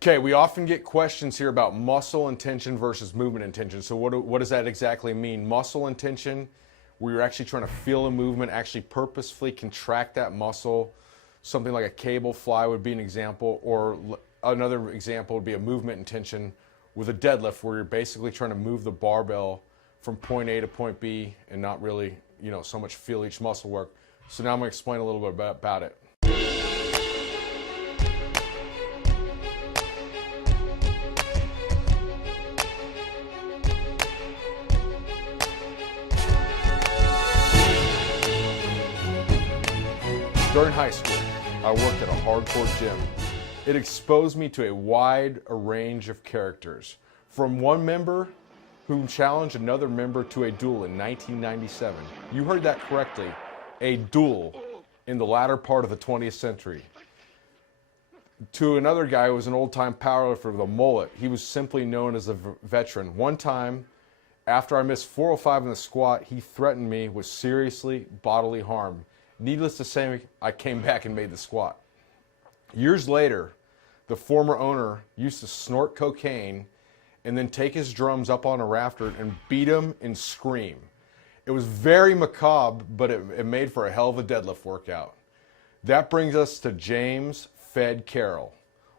Okay, we often get questions here about muscle intention versus movement intention. So what does that exactly mean? Muscle intention, where you're actually trying to feel a movement, actually purposefully contract that muscle. Something like a cable fly would be an example, or another example would be a movement intention with a deadlift, where you're basically trying to move the barbell from point A to point B and not really, so much feel each muscle work. So now I'm going to explain a little bit about it. During high school, I worked at a hardcore gym. It exposed me to a wide range of characters, from one member who challenged another member to a duel in 1997. You heard that correctly, a duel in the latter part of the 20th century. To another guy who was an old-time powerlifter with a mullet. He was simply known as a veteran. One time, after I missed 405 in the squat, he threatened me with seriously bodily harm. Needless to say, I came back and made the squat. Years later, the former owner used to snort cocaine and then take his drums up on a rafter and beat him and scream. It was very macabre, but it made for a hell of a deadlift workout. That brings us to James Fed Carroll,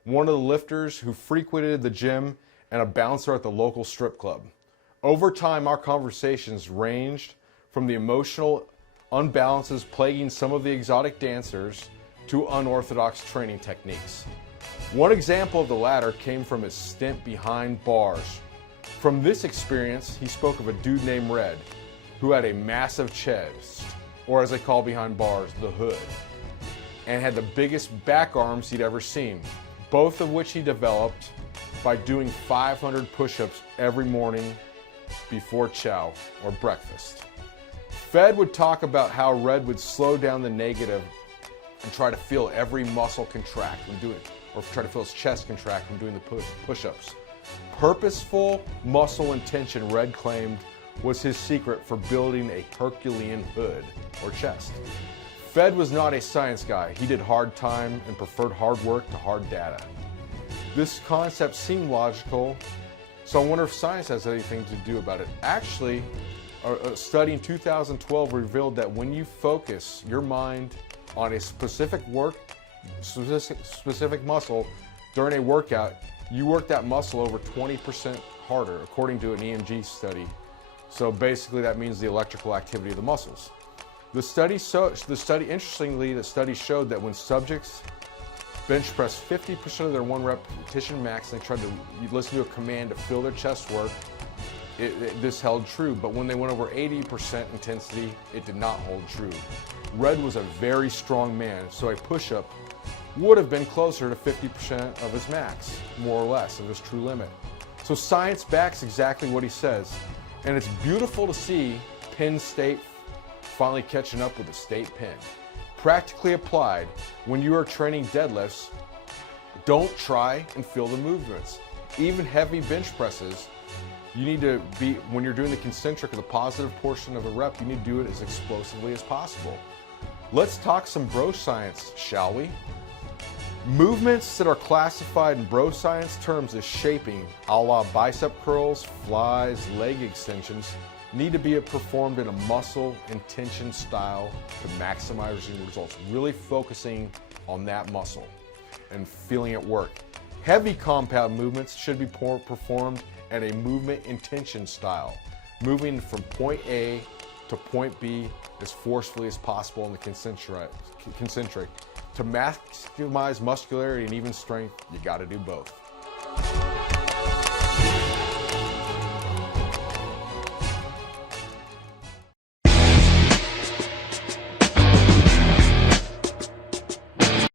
one of the lifters who frequented the gym and a bouncer at the local strip club. Over time, our conversations ranged from the emotional unbalances plaguing some of the exotic dancers to unorthodox training techniques. One example of the latter came from his stint behind bars. From this experience, he spoke of a dude named Red, who had a massive chest, or as they call behind bars, the hood, and had the biggest back arms he'd ever seen, both of which he developed by doing 500 push-ups every morning before chow, or breakfast. Fed would talk about how Red would slow down the negative and try to feel every muscle contract when doing it, or try to feel his chest contract when doing the push-ups. Purposeful muscle intention, Red claimed, was his secret for building a Herculean hood or chest. Fed was not a science guy. He did hard time and preferred hard work to hard data. This concept seemed logical, so I wonder if science has anything to do about it. Actually, a study in 2012 revealed that when you focus your mind on a specific muscle during a workout, you work that muscle over 20% harder, according to an EMG study. So basically that means the electrical activity of the muscles. Interestingly, the study showed that when subjects bench press 50% of their one repetition max and they tried to listen to a command to feel their chest work, this held true, but when they went over 80% intensity, it did not hold true. Red was a very strong man, so a push-up would have been closer to 50% of his max, more or less, of his true limit. So science backs exactly what he says, and it's beautiful to see Penn State finally catching up with the state Penn. Practically applied, when you are training deadlifts, don't try and feel the movements. Even heavy bench presses, you need to be, when you're doing the concentric or the positive portion of a rep, you need to do it as explosively as possible. Let's talk some bro science, shall we? Movements that are classified in bro science terms as shaping, a la bicep curls, flies, leg extensions, need to be performed in a muscle intention style to maximize results, really focusing on that muscle and feeling it work. Heavy compound movements should be performed at a movement intention style, moving from point A to point B as forcefully as possible in the concentric. To maximize muscularity and even strength, you got to do both.